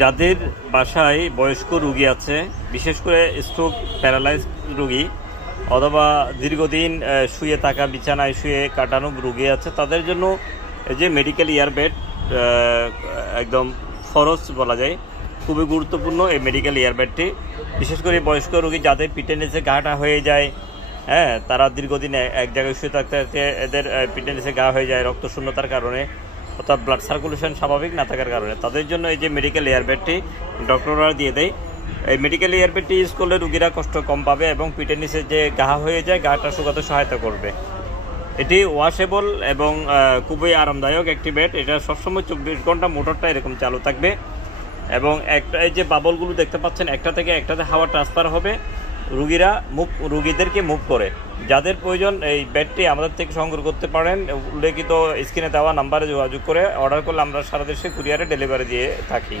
যাদের বাসায় বয়স্ক রোগী আছে, বিশেষ করে স্ট্রোক প্যারালাইজ রোগী অথবা দীর্ঘদিন শুয়ে থাকা, বিছানায় শুয়ে কাটানো রোগী আছে, তাদের জন্য এই যে মেডিকেল ইয়ারবেড একদম খরচ বলা যায়, খুবই গুরুত্বপূর্ণ এই মেডিকেল ইয়ারবেডটি। বিশেষ করে বয়স্ক রোগী যাদের পিঠের নিচে ঘাটা হয়ে যায়, হ্যাঁ, তারা দীর্ঘদিন এক জায়গায় শুয়ে থাকতে থাকতে এদের পিঠের নিচে ঘা হয়ে যায় রক্ত শূন্যতার কারণে, অর্থাৎ ব্লাড সার্কুলেশন স্বাভাবিক না থাকার কারণে, তাদের জন্য এই যে মেডিকেল এয়ারবেডটি ডক্টররা দিয়ে দেয়। এই মেডিকেল এয়ারবেডটি ইউজ করলে রুগীরা কষ্ট কম পাবে এবং পিঠের নিচে যে ঘা হয়ে যায়, ঘাটা শুকাতে সহায়তা করবে। এটি ওয়াশেবল এবং খুবই আরামদায়ক একটি বেড। এটা সবসময় 24 ঘন্টা মোটরটা এরকম চালু থাকবে এবং একটা এই যে বাবলগুলো দেখতে পাচ্ছেন, একটা থেকে একটাতে হাওয়া ট্রান্সফার হবে, রুগীদেরকে মুভ করে। যাদের প্রয়োজন এই বেডটি আমাদের থেকে সংগ্রহ করতে পারেন, উল্লেখিত স্ক্রিনে দেওয়া নাম্বারে যোগাযোগ করে অর্ডার করলে আমরা সারা দেশে কুরিয়ারে ডেলিভারি দিয়ে থাকি।